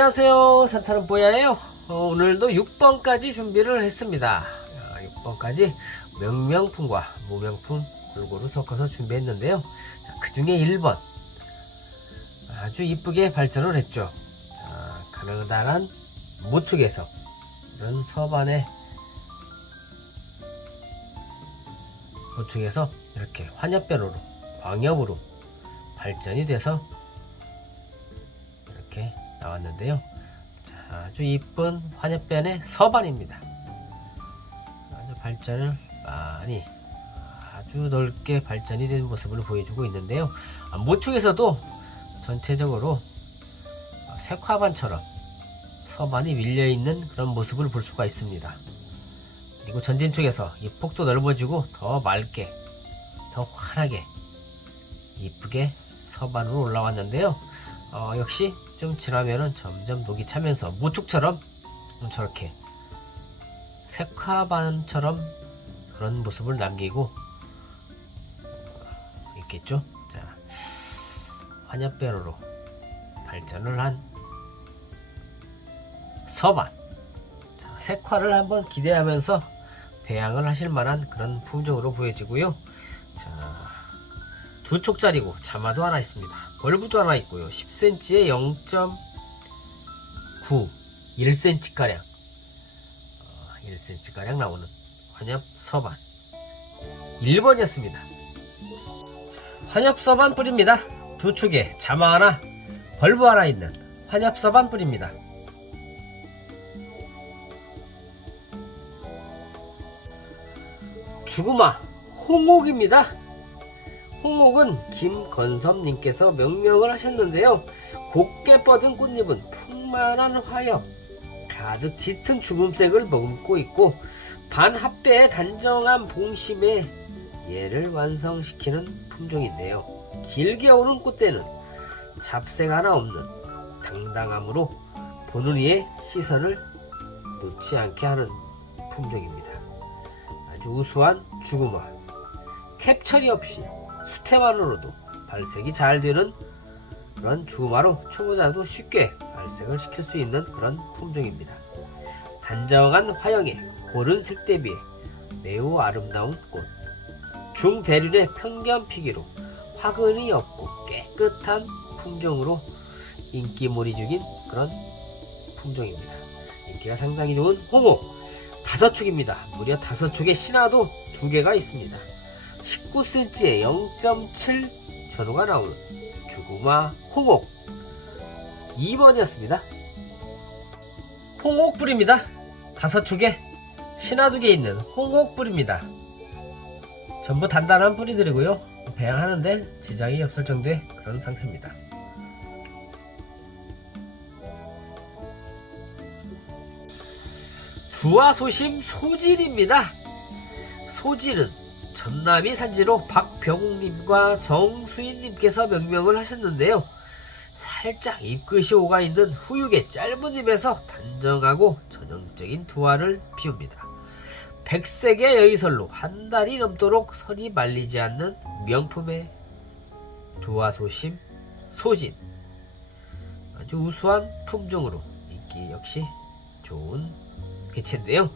안녕하세요. 산타는 뽀야예요. 어, 오늘도 6번까지 준비를 했습니다. 아, 6번까지 명명품과 무명품 골고루 섞어서 준비했는데요. 자, 그 중에 1번 아주 이쁘게 발전을 했죠. 자, 가느다란 모축에서 이런 서반의 모축에서 이렇게 환엽변으로 광엽으로 발전이 돼서 나왔는데요. 자, 아주 이쁜 환엽변의 서반입니다. 아주 발전을 많이 아주 넓게 발전이 된 모습을 보여주고 있는데요. 아, 모축에서도 전체적으로 색화반처럼 서반이 밀려 있는 그런 모습을 볼 수가 있습니다. 그리고 전진 쪽에서 이 폭도 넓어지고 더 맑게, 더 환하게, 이쁘게 서반으로 올라왔는데요. 어, 역시 좀 지나면은 점점 녹이 차면서 모축처럼 저렇게 색화반처럼 그런 모습을 남기고 어, 있겠죠. 자, 환엽배로로 발전을 한 서반. 자, 색화를 한번 기대하면서 배양을 하실 만한 그런 품종으로 보여지고요. 자, 두 촉짜리고 자마도 하나 있습니다. 벌브도 하나 있고요. 10cm에 0.9, 1cm 가량, 어, 1cm 가량 나오는 환엽 서반 1번이었습니다. 환엽 서반 뿌립니다. 두 축에 자마 하나, 벌브 하나 있는 환엽 서반 뿌립니다. 죽음아 홍옥입니다. 홍옥은 김건섭님께서 명명을 하셨는데요. 곱게 뻗은 꽃잎은 풍만한 화엽, 가득 짙은 주금색을 머금고 있고 반합배의 단정한 봉심에 얘를 완성시키는 품종인데요. 길게 오른 꽃대는 잡색 하나 없는 당당함으로 보는 이의 시선을 놓지 않게 하는 품종입니다. 아주 우수한 죽음화 캡 처리 없이 수태만으로도 발색이 잘 되는 그런 주마로 초보자도 쉽게 발색을 시킬 수 있는 그런 품종입니다. 단정한 화형에 고른 색 대비에 매우 아름다운 꽃. 중대륜의 평견 피기로 화근이 없고 깨끗한 품종으로 인기몰이 죽인 그런 품종입니다. 인기가 상당히 좋은 홍호 다섯 축입니다. 무려 다섯 축의 신화도 두 개가 있습니다. 19cm에 0.7 전후가 나오는 주구마 홍옥 2번이었습니다. 홍옥불입니다. 다섯 축에 신화 두개 있는 홍옥불입니다. 전부 단단한 뿌리들이고요. 배양하는데 지장이 없을 정도의 그런 상태입니다. 두화소심 소질입니다. 소질은 전남이 산지로 박병욱님과 정수인님께서 명명을 하셨는데요. 살짝 입끝이 오가 있는 후육의 짧은 입에서 단정하고 전형적인 두화를 피웁니다. 백색의 여의설로 한 달이 넘도록 선이 말리지 않는 명품의 두화 소심 소진 아주 우수한 품종으로 인기 역시 좋은 개체인데요.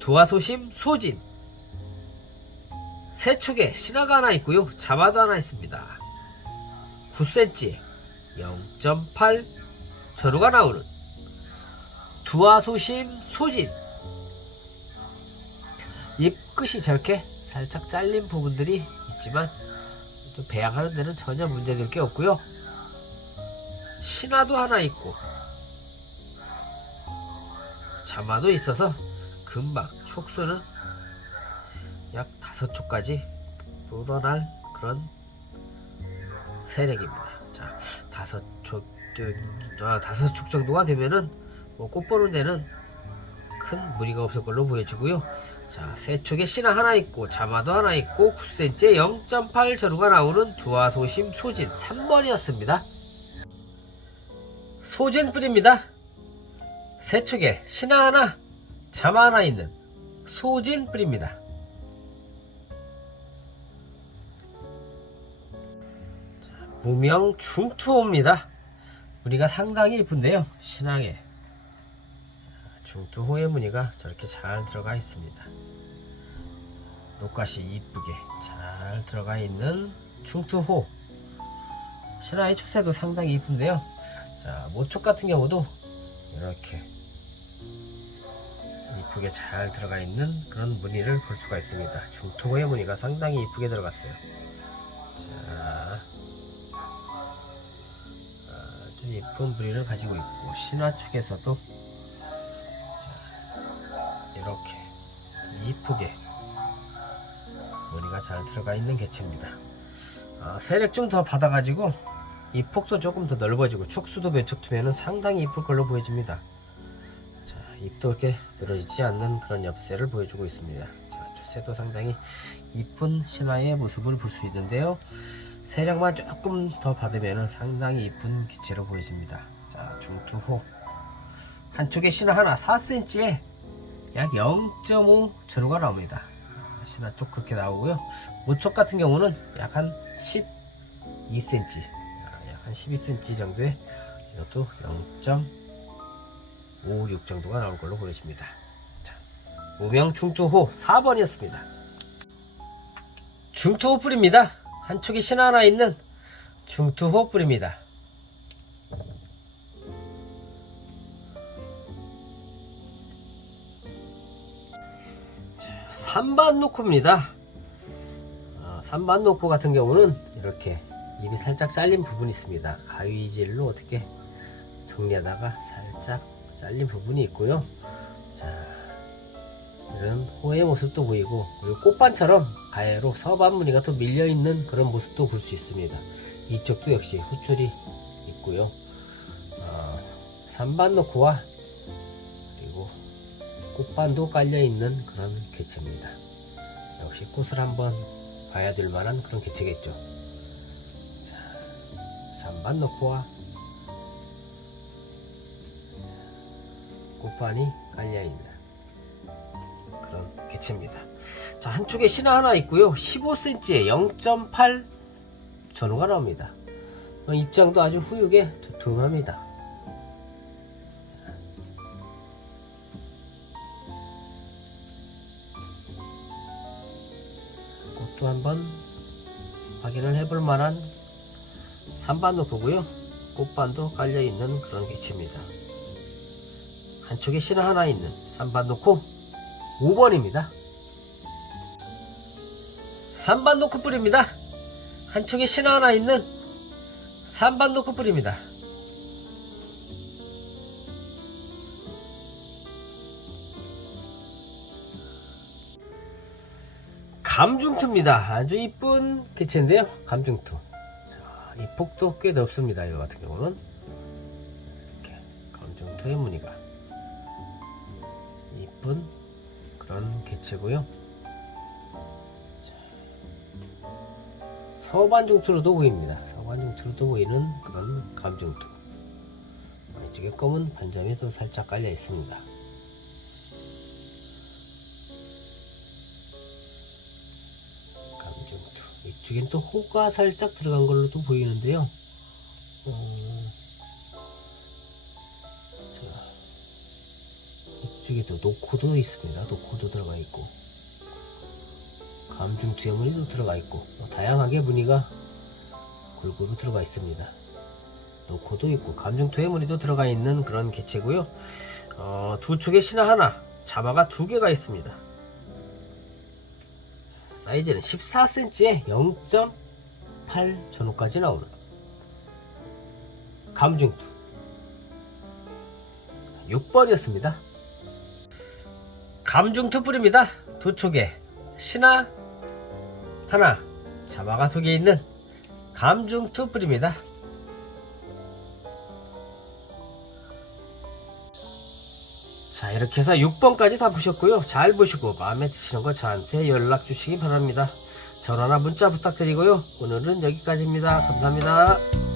두화 소심 소진 세 축에 신화가 하나 있고요. 자마도 하나 있습니다. 9cm 0.8 전후가 나오는 두화소심 소진 잎끝이 저렇게 살짝 잘린 부분들이 있지만 좀 배양하는 데는 전혀 문제될 게 없고요. 신화도 하나 있고 자마도 있어서 금방 촉수는 약 다섯 촉까지 불어날 그런 세력입니다. 자, 다섯 촉, 아, 다섯 촉 정도가 되면은 뭐 꽃 보는 데는 큰 무리가 없을 걸로 보여지고요. 자, 세 촉에 신화 하나 있고 자마도 하나 있고 9cm에 0.8 전후가 나오는 두화소심 소진 3번이었습니다. 소진 뿌립니다. 세 축에 신화 하나, 자마 하나 있는 소진 뿌립니다. 무명 중투호입니다. 무늬가 상당히 이쁜데요. 신앙에 중투 호의 무늬가 저렇게 잘 들어가 있습니다. 녹갓이 이쁘게 잘 들어가 있는 중투호 신화의 추세도 상당히 이쁜데요. 자 모촉 같은 경우도 이렇게 이쁘게 잘 들어가 있는 그런 무늬를 볼 수가 있습니다. 중투호의 무늬가 상당히 이쁘게 들어갔어요. 자 아주 예쁜 무늬를 가지고 있고 신화 측에서도 자, 이렇게 이쁘게 무늬가 잘 들어가 있는 개체입니다. 아, 세력 좀 더 받아가지고 이 폭도 조금 더 넓어지고 축수도 두면은 상당히 이쁠 걸로 보여집니다. 자, 입도 이렇게 늘어지지 않는 그런 엽새를 보여주고 있습니다. 자, 추세도 상당히 이쁜 신화의 모습을 볼 수 있는데요. 세력만 조금 더 받으면 상당히 이쁜 기체로 보여집니다. 자, 중투호. 한쪽에 신화 하나 4cm에 약 0.5 전후가 나옵니다. 아, 신화 쪽 그렇게 나오고요. 모촉 같은 경우는 약 한 12cm, 약 한 12cm 정도의 이것도 0.56 정도가 나올 걸로 보여집니다. 자, 무명 중투호 4번이었습니다. 중투호 뿌리입니다. 한쪽에 신 하나 있는 중투호 뿌리입니다. 3반 노코입니다. 어, 3반 노코 같은 경우는 이렇게 입이 살짝 잘린 부분이 있습니다. 가위질로 어떻게 정리하다가 살짝 잘린 부분이 있고요. 자, 이런 호의 모습도 보이고 그리고 꽃반처럼 가해로 서반 무늬가 또 밀려 있는 그런 모습도 볼 수 있습니다. 이쪽도 역시 후줄이 있고요. 어, 3반 노코와 그리고 꽃반도 깔려 있는 그런 개체입니다. 역시 꽃을 한번 봐야 될 만한 그런 개체겠죠. 자, 3반 노코와 꽃반이 깔려 있는 그런 개체입니다. 자, 한쪽에 신화 하나 있고요. 15cm에 0.8 전후가 나옵니다. 어, 입장도 아주 후육에 두툼합니다. 꽃도 한번 확인을 해볼 만한 산반도 보고요. 꽃반도 깔려 있는 그런 개체입니다. 한쪽에 신화 하나 있는 산반 놓고 5번입니다. 산반 놓고 뿌립니다. 한쪽에 신화 하나 있는 산반 놓고 뿌립니다. 감중투입니다. 아주 이쁜 개체인데요. 감중투. 자, 이 폭도 꽤 넓습니다. 이거 같은 경우는 이렇게 감중투의 무늬가 이쁜 그런 개체고요. 서반중투로도 보입니다. 서반중투로도 보이는 그런 감중투. 이쪽에 검은 반점이 또 살짝 깔려 있습니다. 감정투. 이쪽엔 또 호가 살짝 들어간 걸로도 보이는데요. 어, 자, 이쪽에도 노코도 있습니다. 노코도 들어가 있고, 감중투의 무늬도 들어가 있고, 뭐 다양하게 무늬가 골고루 들어가 있습니다. 노코도 있고, 감중투의 무늬도 들어가 있는 그런 개체고요. 어, 두 축에 신화 하나, 자마가 두 개가 있습니다. 사이즈는 14cm에 0.8 전후까지 나오는 감중투 6번이었습니다. 감중투 뿌립니다. 두 촉에 신화 하나 두개 있는 감중투 뿌립니다. 자 이렇게 해서 6번까지 다 보셨고요. 잘 보시고 마음에 드시는 거 저한테 연락 주시기 바랍니다. 전화나 문자 부탁드리고요. 오늘은 여기까지입니다. 감사합니다